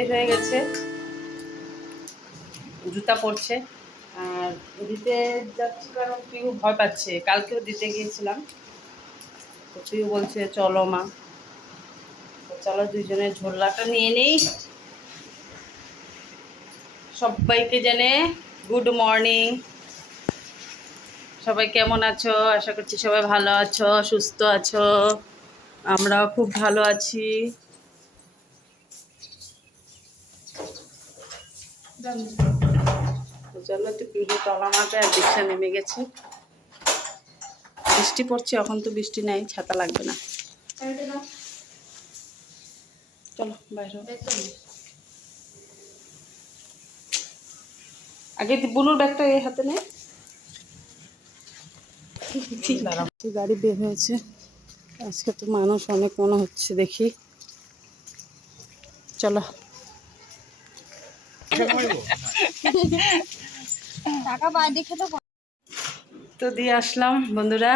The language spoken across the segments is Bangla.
বের হয়ে গেছে, জুতা পরছে। আর দিতে যাচ্ছি কারণ পিউ ভয় পাচ্ছে, কালকেও দিতে গিয়েছিলাম, তো পিউ বলছে চলো মা। তো চলো দুইজনে ঝোলাটা নিয়ে নিই। সবাইকে জানে গুড মর্নিং। সবাই কেমন আছো? আশা করছি সবাই ভালো আছো, সুস্থ আছো। আমরাও খুব ভালো আছি। চলো একটু পিঠে তলা মাঠে, আর বৃষ্টি নেমে গেছে, বৃষ্টি পড়ছে। এখন তো বৃষ্টি নাই, ছাতা লাগবে না। চলো বাইরে। আগে বুলুর ব্যাগটা এই হাতে নেই। গাড়ি বের হয়েছে আজকে, তো মানুষ অনেক মনে হচ্ছে, দেখি। চলো তো দিয়ে আসলাম বন্ধুরা।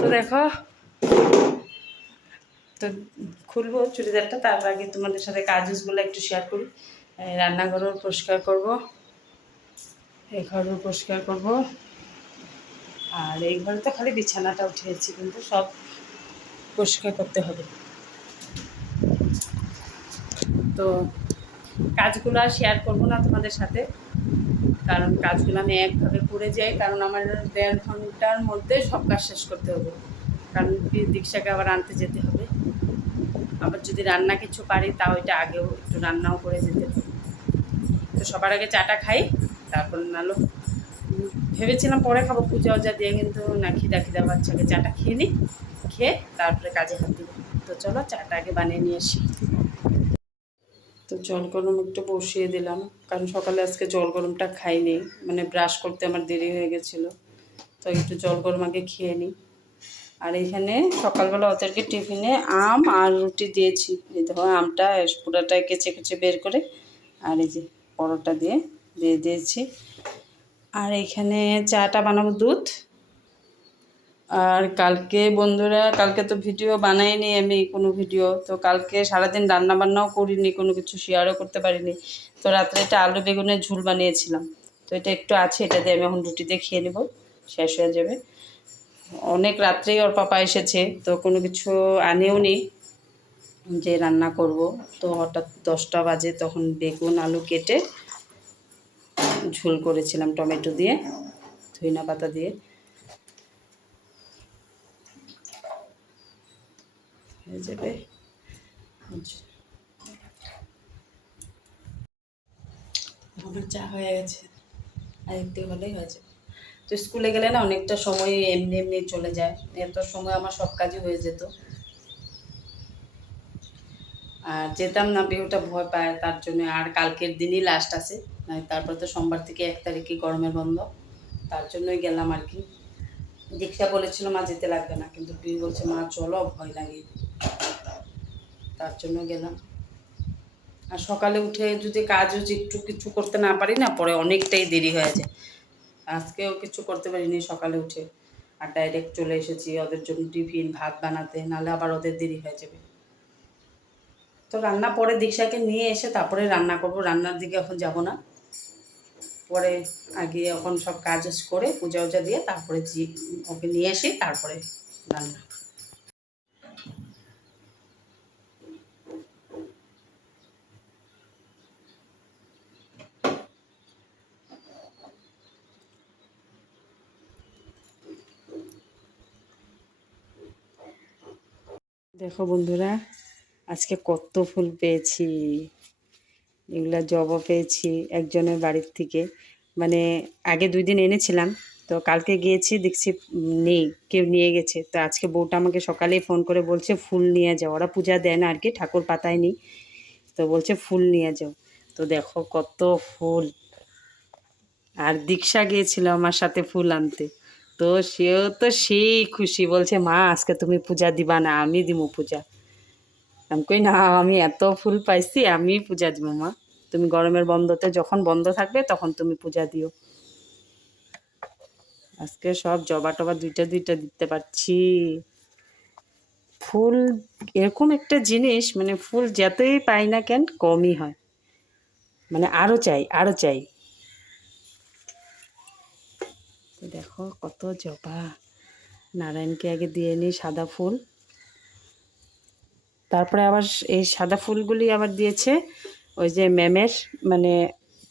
তো দেখো, তো খুলবো চুড়িদারটা, তার আগে তোমাদের সাথে কাজগুলো একটু শেয়ার করি। রান্নাঘরও পরিষ্কার করব, এই ঘরও পরিষ্কার করব, আর এই ঘরে তো খালি বিছানাটা উঠিয়েছি, কিন্তু সব পরিষ্কার করতে হবে। তো কাজগুলো আর শেয়ার করবো না তোমাদের সাথে, কারণ কাজগুলো আমি একভাবে করে যাই, কারণ আমার 1.5 ঘন্টার মধ্যে সব কাজ শেষ করতে হবে, কারণ দীক্ষাকে আবার আনতে যেতে হবে। আবার যদি রান্না কিছু পারি তা ওইটা আগেও একটু রান্নাও করে যেতে হবে। তো সবার আগে চাটা খাই, তারপর নালো ভেবেছিলাম পরে খাবো পূজা ওজা দিয়ে, কিন্তু না, খিদা বাচ্চাকে চাটা খেয়ে নিই, খেয়ে তারপরে কাজে হাত দিব। তো চলো চাটা আগে বানিয়ে নিয়ে আসি। তো জল গরম একটু বসিয়ে দিলাম, কারণ সকালে আজকে জল গরমটা খাইনি, মানে ব্রাশ করতে আমার দেরি হয়ে গেছিলো, তো একটু জল গরম আগে খেয়ে নিই। আর এখানে সকালবেলা ওদেরকে টিফিনে আম আর রুটি দিয়েছি। এই ধরো আমটা পুরোটাই কেচে কেচে বের করে, আর এই যে পরোটা দিয়ে দিয়েছি। আর এখানে চাটা বানাবো দুধ। আর কালকে বন্ধুরা, কালকে তো ভিডিও বানাইনি আমি কোনো ভিডিও, তো কালকে সারাদিন রান্না বান্নাও করিনি, কোনো কিছু শেয়ারও করতে পারিনি। তো রাত্রে এটা আলু বেগুনের ঝোল বানিয়েছিলাম, তো এটা একটু আছে, এটা দিয়ে আমি এখন রুটি দিয়ে খেয়ে নেব, শেষ হয়ে যাবে। অনেক রাত্রেই ওর পাপা এসেছে, তো কোনো কিছু আনেও নি যে রান্না করব। তো হঠাৎ 10টা বাজে, তখন বেগুন আলু কেটে ঝোল করেছিলাম টমেটো দিয়ে, ধনিয়া পাতা দিয়ে। হয়ে যাবে। আমার চা হয়ে গেছে, আর একটু হলেই হয়ে যাবে। তো স্কুলে গেলে না অনেকটা সময় এমনি এমনি চলে যায়, এত সময় আমার সব কাজই হয়ে যেত। আর যেতাম না, বিহুটা ভয় পায়, তার জন্য। আর কালকের দিনই লাস্ট আছে, তারপর তো সোমবার থেকে 1 তারিখে গরমের বন্ধ, তার জন্যই গেলাম আর কি। দীক্ষা বলেছিল মা যেতে লাগবে না, কিন্তু তুই বলছে মা চলো, ভয় লাগে, তার জন্য গেলাম। আর সকালে উঠে যদি কাজও একটু কিছু করতে না পারি না, পরে অনেকটাই দেরি হয়ে যায়। আজকেও কিছু করতে পারিনি সকালে উঠে, আর ডাইরেক্ট চলে এসেছি ওদের জন্য টিফিন ভাত বানাতে, নাহলে আবার ওদের দেরি হয়ে যাবে। তো রান্না পরে দীক্ষাকে নিয়ে এসে তারপরে রান্না করব, রান্নার দিকে এখন যাব না, পরে আগে এখন সব কাজ করে পূজা উজা দিয়ে তারপরে ওকে নিয়ে এসে তারপরে রান্না। দেখো বন্ধুরা, আজকে কত ফুল পেয়েছি। এগুলা জবা পেয়েছি একজনের বাড়ির থেকে, মানে আগে 2 দিন এনেছিলাম, তো কালকে গিয়েছি দেখছি নেই, কেউ নিয়ে গেছে। তো আজকে বউটা আমাকে সকালেই ফোন করে বলছে ফুল নিয়ে যাও, ওরা পূজা দেয় না আর কি, ঠাকুর পাতায় নি, তো বলছে ফুল নিয়ে যাও। তো দেখো কত ফুল। আর দীক্ষা গিয়েছিল আমার সাথে ফুল আনতে, তো সেও তো সেই খুশি, বলছে মা আজকে তুমি পূজা দিবা না, আমি দিব পূজা। আমি কই না, আমি এত ফুল পাইছি, আমি পূজা দিব মা, তুমি গরমের বন্ধতে যখন বন্ধ থাকবে তখন তুমি পূজা দিও। আজকে সব জবা টবা দুইটা দুইটা দিতে পারছি। ফুল এরকম একটা জিনিস, মানে ফুল যতই পাই না কেন কমই হয়, মানে আরও চাই আরও চাই। দেখো কত জবা। নারায়ণকে আগে দিয়ে নিই সাদা ফুল, তারপরে আবার এই সাদা ফুলগুলি আবার দিয়েছে ওই যে ম্যামের, মানে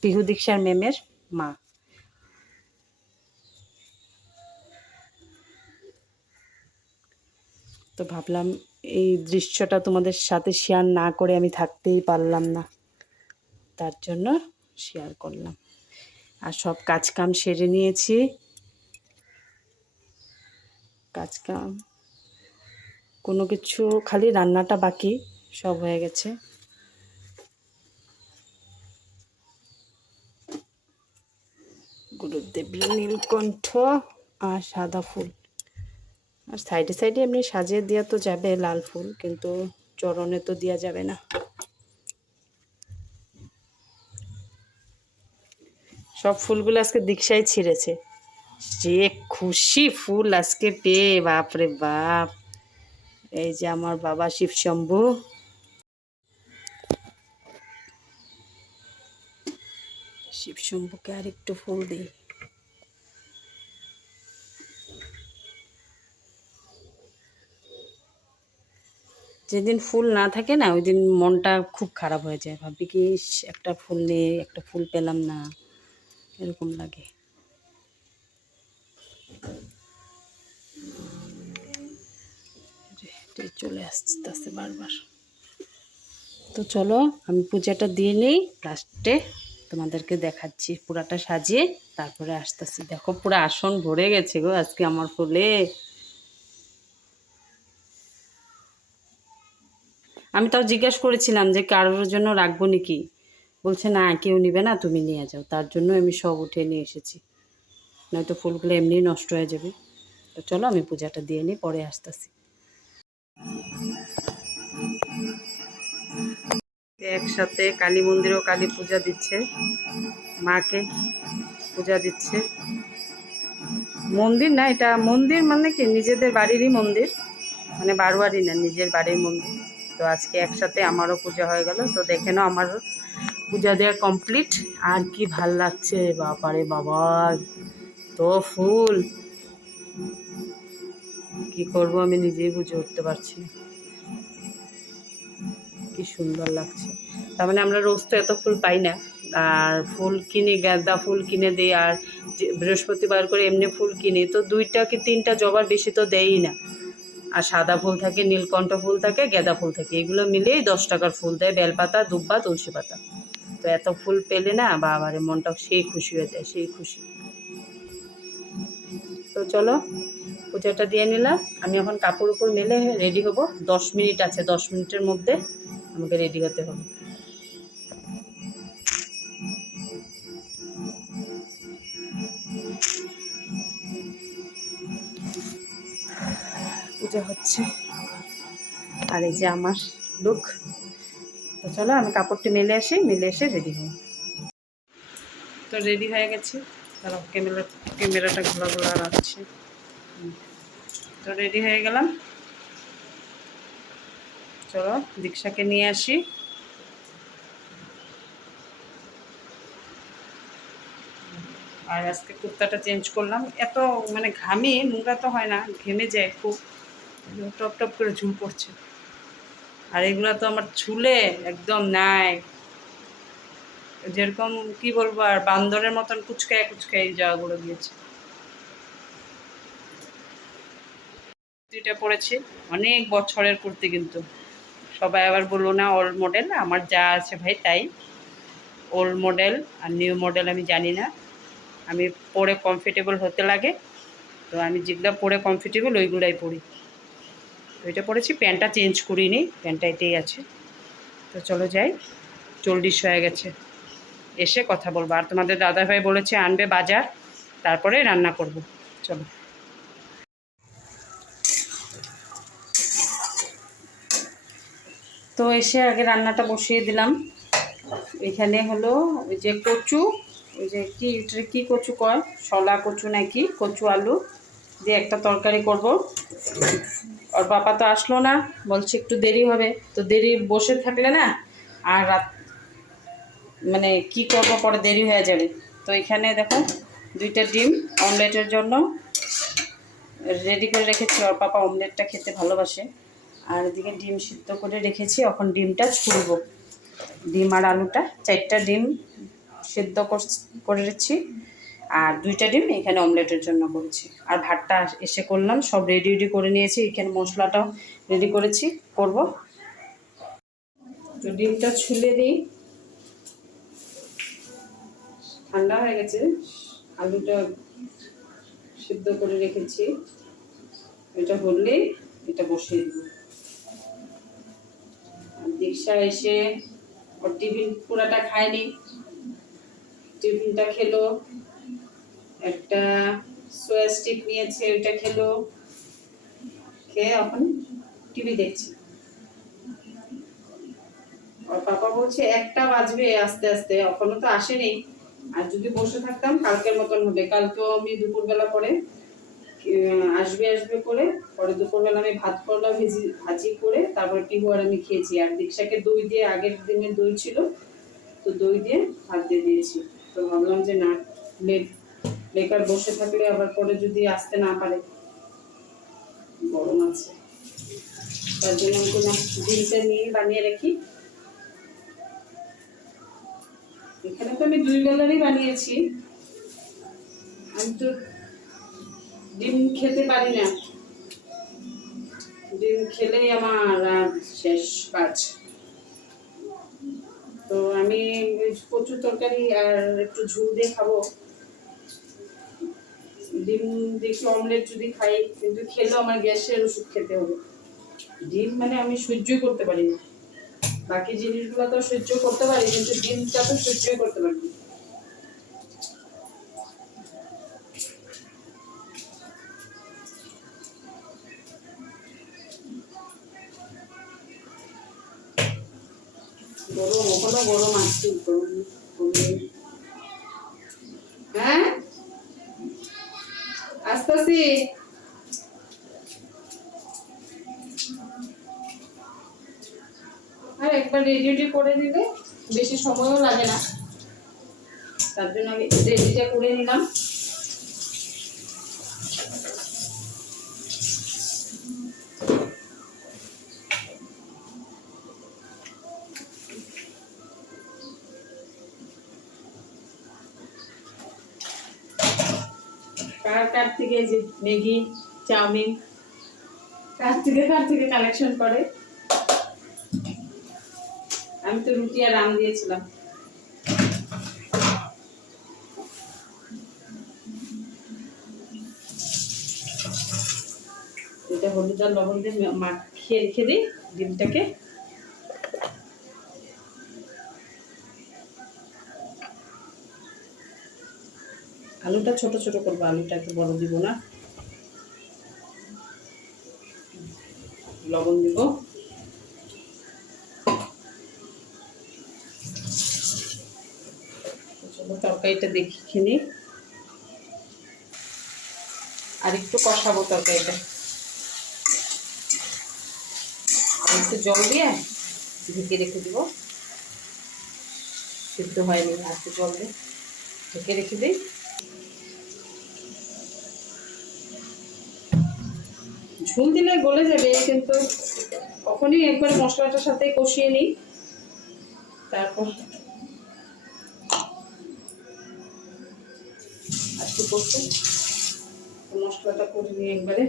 পিহু দীক্ষার ম্যামের মা। তো ভাবলাম এই দৃশ্যটা তোমাদের সাথে শেয়ার না করে আমি থাকতেই পারলাম না, তার জন্য শেয়ার করলাম। আর সব কাজকাম সেরে নিয়েছি, কাজকাম কোনো কিছু, খালি রান্নাটা বাকি, সব হয়ে গেছে। গুরুদেব নীলকণ্ঠ আর সাদা ফুল, আর সাইডে সাইডে এমনি সাজিয়ে দেওয়া তো যাবে লাল ফুল, কিন্তু চরণে তো দেওয়া যাবে না। সব ফুলগুলো আজকে দীক্ষায় ছিঁড়েছে, যে খুশি ফুল আজকে পেয়ে, বাপরে বাপ। এই যে আমার বাবা শিবশম্ভু, শিবশম্ভুকে আর একটু ফুল দিই। যেদিন ফুল না থাকে না, ওই দিন মনটা খুব খারাপ হয়ে যায়, ভাবি কি একটা ফুল নেই, একটা ফুল পেলাম না, এরকম লাগে। চলে আসতে বারবার। তো চলো আমি পূজাটা দিয়ে নিই, লাস্টে তোমাদেরকে দেখাচ্ছি পুরাটা সাজিয়ে, তারপরে আসতেছি। দেখো পুরো আসন ভরে গেছে গো আজকে আমার ফুলে। আমি তাও জিজ্ঞাসা করেছিলাম যে কারোর জন্য রাখবো নাকি, বলছে না কেউ নিবে না, তুমি নিয়ে যাও। তার জন্য আমি সব উঠে নিয়ে এসেছি, নয়তো ফুলগুলো এমনি নষ্ট হয়ে যাবে। তো চলো আমি পূজাটা দিয়ে নিই, পরে আসতেছি। একসাথে কালী মন্দিরেও কালী পূজা দিচ্ছে, মাকে পূজা দিচ্ছে। মন্দির না, এটা মন্দির মানে কি নিজেদের বাড়িরই মন্দির, মানে বারোয়ারি না, নিজের বাড়ির মন্দির। তো আজকে একসাথে আমারও পূজা হয়ে গেল। তো দেখে নাও আমার পূজা দেওয়া কমপ্লিট। আর কি ভাল লাগছে বাবারে বাবা, তো ফুল কি করব আমি নিজেই বুঝে উঠতে পারছি না, কি সুন্দর লাগছে। তার মানে আমরা রোজ তো এত ফুল পাই না, আর ফুল কিনে, গাঁদা ফুল কিনে দিই, আর বৃহস্পতিবার করে এমনি ফুল কিনি, তো 2টা কি 3টা জবার বেশি তো দেয়ই না। আর সাদা ফুল থাকে, নীলকণ্ঠ ফুল থাকে, গাঁদা ফুল থাকে, এগুলো মিলেই 10 টাকার ফুল দেয়, বেলপাতা, দুব্বা, তুলসী পাতা। তো এত ফুল পেলে না বাবারে মনটা সেই খুশি হয়ে যায়, সেই খুশি। তো চলো পূজাটা দিয়ে নিলাম, আমি এখন কাপড় উপর মেলে রেডি হব। 10 মিনিট আছে, 10 মিনিটের মধ্যে আমাকে রেডি হতে হবে। পূজা হচ্ছে, আর এই যে আমার লুক। তো চলো আমি কাপড়টি মেলে আসি, মেলে এসে রেডি হব। তো রেডি হয়ে গেছি, তারপর ক্যামেরাটা ঘোলা ঘোলা রাখছে। তো রেডি হয়ে গেলাম, চলো দীক্ষাকে নিয়ে আসি। আর আজকে কুর্তাটা চেঞ্জ করলাম, এত মানে ঘামে, নোংরা তো হয় না, ঘেমে যায় খুব, টপ টপ করে ঝুল পড়ছে। আর এগুলো তো আমার চুলে একদম নাই, যেরকম কি বলবো, আর বান্দরের মতন কুচকায় কুচকায় এই জায়গাগুলো দিয়েছে। কুর্তিটা পরেছি, অনেক বছরের কুর্তি, কিন্তু সবাই আবার বললো না ওল্ড মডেল, আমার যা আছে ভাই তাই, ওল্ড মডেল আর নিউ মডেল আমি জানি না, আমি পরে কমফর্টেবল হতে লাগে, তো আমি যেগুলো পরে কমফর্টেবল ওইগুলাই পরি। তো এটা পরেছি, প্যান্টটা চেঞ্জ করিনি, প্যান্টটা এটাই আছে। তো চলো যাই, 40 হয়ে গেছে, এসে কথা বলবো। আর তোমাদের দাদাভাই বলেছে আনবে বাজার, তারপরে রান্না করব। চলো। তো এসে আগে রান্নাটা বসিয়ে দিলাম। এখানে হলো ওই যে কচু, ওই যে কি এটা কী কচু কয়, শলা কচু নাকি, কচু আলু দিয়ে একটা তরকারি করব। ওর পাপা তো আসলো না, বলছে একটু দেরি হবে। তো দেরি বসে থাকলে না আর রাত মানে কি করব, পরে দেরি হয়ে যাবে। তো এখানে দেখো 2টা ডিম অমলেটের জন্য রেডি করে রেখেছি। ওর পাপা অমলেটটা খেতে ভালোবাসে। আর এদিকে ডিম সিদ্ধ করে রেখেছি, এখন ডিমটা ছুলব। ডিম আর আলুটা, 4টা ডিম সিদ্ধ করেছি আর 2টা ডিম এখানে অমলেটের জন্য করেছি। আর ভাতটা এসে করলাম, সব রেডি করে নিয়েছি। এখানে মশলাটাও রেডি করেছি, করব। তো ডিমটা ছুলে দিই, ঠান্ডা হয়ে গেছে। আলুটা সিদ্ধ করে রেখেছি, এটা হলেই এটা বসিয়ে দেবো। আর দীক্ষা এসে ওর টিফিন পুরাটা খায়নি, টিফিনটা খেলো। একটা সোয়া স্টিক নিয়েছে, ওইটা খেলো। খেয়ে এখন টিভি দেখছি। ওর পাপা বলছে 1টা বাজবে আস্তে আস্তে, এখনো তো আসেনি। আর যদি বসে থাকতাম কালকের মতন হবে। কালকেও আমি দুপুরবেলা পরে আসবে করে, পরে দুপুরবেলা আমি ভাত করলা ভাজি করে তারপরে টিহু আর আমি খেয়েছি। আর দীক্ষাকে দই দিয়ে, আগের দিনে দই ছিল তো দই দিয়ে ভাত দিয়ে দিয়েছি। তো ভাবলাম যে না, বেকার বসে থাকলে আবার পরে যদি আসতে না পারে, গরম আছে, তার জন্য আমি না ডিমটা নিয়ে বানিয়ে রাখি। এখানে তো আমি 2 বেলারই বানিয়েছি। আমি তো ডিম খেতে পারি না, ডিম খেলেই আমার আর শেষ কাজ। তো আমি কচুর তরকারি আর একটু ঝুল দিয়ে খাবো। ডিম দেখি অমলেট যদি খাই, কিন্তু খেলেও আমার গ্যাসের ওষুধ খেতে হবে। ডিম মানে আমি সহ্যই করতে পারি না। বাকি জিনিসগুলো তো সহ্য করতে পারি, কিন্তু ডিমটা তো সহ্যই করতে পারি না। গরম, ওখানে গরম আসছে, গরম। হ্যাঁ, আসতেছি। আর একবার রেডি করে দিলে বেশি সময়ও লাগে না, তার জন্য আমি রেডিটা করে নিলাম। কার থেকে যে ম্যাগি, চাউমিন কার থেকে কালেকশন করে। আমি তো রুটি আর আম দিয়েছিলাম। এটা হলুদ আর লবণ দিয়ে মাখিয়ে রেখে দিই ডিমটাকে। আলুটা ছোট ছোট করবো, আলুটা একটু বড় দিব না। লবণ দিব, চলো তরকারিটা দেখে নিই। আর একটু কষাবো তরকারিটা, আর একটু জল দিয়ে ঢেকে রেখে দিব। সিদ্ধ হয়নি, আর একটু জল দিয়ে ঢেকে রেখে দিই। ঝোল দিলে গলে যাবে, কিন্তু কখনই একবার মশলাটার সাথে কষিয়ে নিই, তারপর একটু কষে মশলাটা করে নিই একবারে।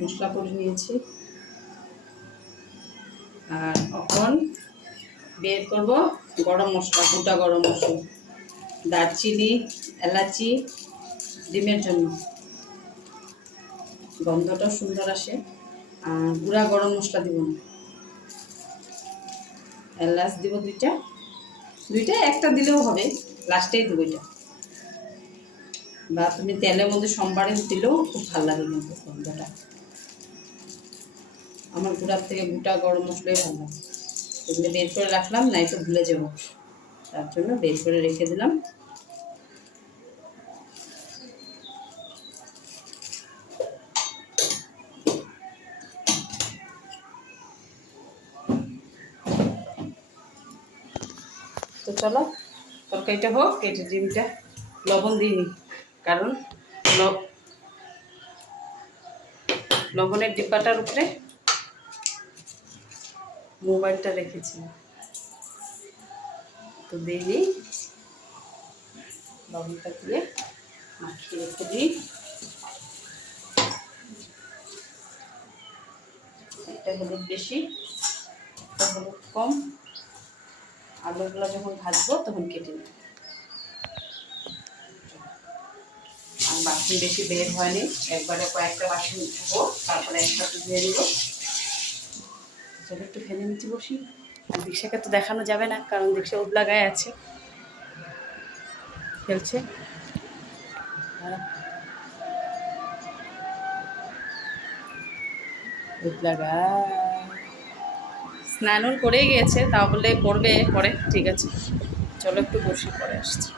মশলা করে নিয়েছি, আর এখন বের করব গরম মশলা, গোটা গরম মশলা, দারচিনি, এলাচি, ডিমের জন্য গন্ধটা সুন্দর আসে। আর গুঁড়া গরম মশলা দিব না, এলাচ দিব 2টা, একটা দিলেও হবে, লাস্টেই দেবো এটা। বা তুমি তেলের মধ্যে সোমবারে দিলেও খুব ভালো লাগে, কিন্তু গন্ধটা আমার গুঁড়ার থেকে গোটা গরম মশলাই ভালো লাগে। এগুলো বের করে রাখলাম, নাই তো ভুলে যাবো, তার জন্য বের করে রেখে দিলাম। তো চলো তরকারিটা হোক, এটা ডিমটা লবণ দিইনি, কারণ লবণের ডিব্বাটার উপরে মোবাইলটা রেখেছি, তো দিইনি। লবণটা দিয়ে মাখিয়ে রেখে দিই। একটা হলুদ বেশি, একটা হলুদ কম। আলুগুলো যখন ভাজবো তখন কেটে নেব। আর বাসন বেশি বের হয়নি, একবারে কয়েকটা বাসন ধোবো, তারপরে একসাথে ধুয়ে নিব। চলো একটু ফেলে নিচ্ছি বসি। আর দীক্ষাকে তো দেখানো যাবে না, কারণ দীক্ষা উবলা গায়ে আছে, খেলছে। উবলা গায়ে স্নান করেই গিয়েছে, তা বলে করবে পরে, ঠিক আছে। চলো একটু বসি, পরে আসছি।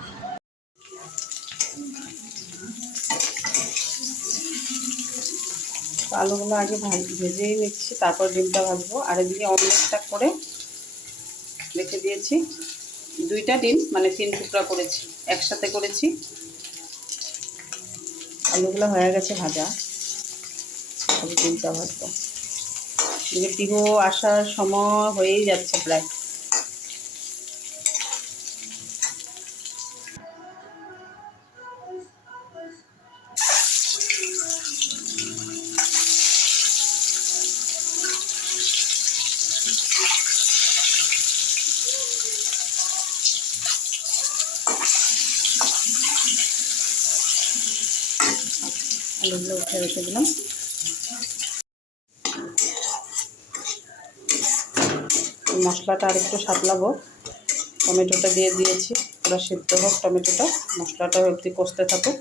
আলুগুলো আগে ভেজেই নিচ্ছি, তারপর ডিমটা ভাজবো। আর এদিকে অমলেটটা করে রেখে দিয়েছি। 2টা ডিম, মানে 3 টুকরা করেছি, একসাথে করেছি। আলুগুলো হয়ে গেছে ভাজা, তবে ডিমটা ভাজবো। এদিকে পিহু আসার সময় হয়েই যাচ্ছে প্রায়। আলুগুলো উঠে রেখে দিলাম। মশলাটা আর একটু সাতলাবো। টমেটোটা দিয়ে দিয়েছি, পুরো সিদ্ধ হোক টমেটোটা, মশলাটাও একটু কষতে থাকুক।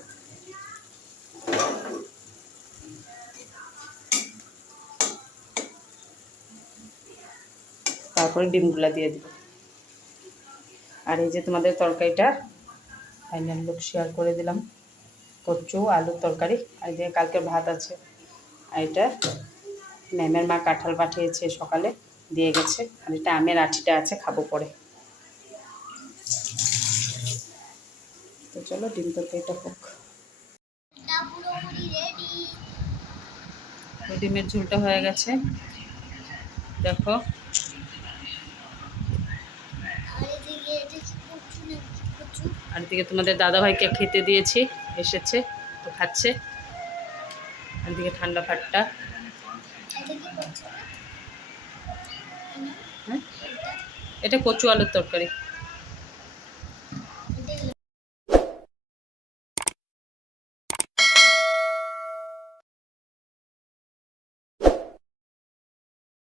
তারপরে ডিমগুলা দিয়ে দিব। আর এই যে তোমাদের তরকারিটা ফাইনাল লুক শেয়ার করে দিলাম। কচু আলুর তরকারি, আর যে কালকের ভাত আছে। আর এটা ম্যামের মা কাঁঠাল পাঠিয়েছে, সকালে দিয়ে গেছে। আর এটা আমের আঠিটা আছে, খাবো পরে। তো চলো ডিম তরকারিটা হোক। ডিমের ঝোলটা হয়ে গেছে, দেখো। আর এদিকে তোমাদের দাদাভাইকে খেতে দিয়েছি, এসেছে তো খাচ্ছে। আর এদিকে ঠান্ডা ভাতটা। হ্যাঁ, এটা কচু আলুর তরকারি।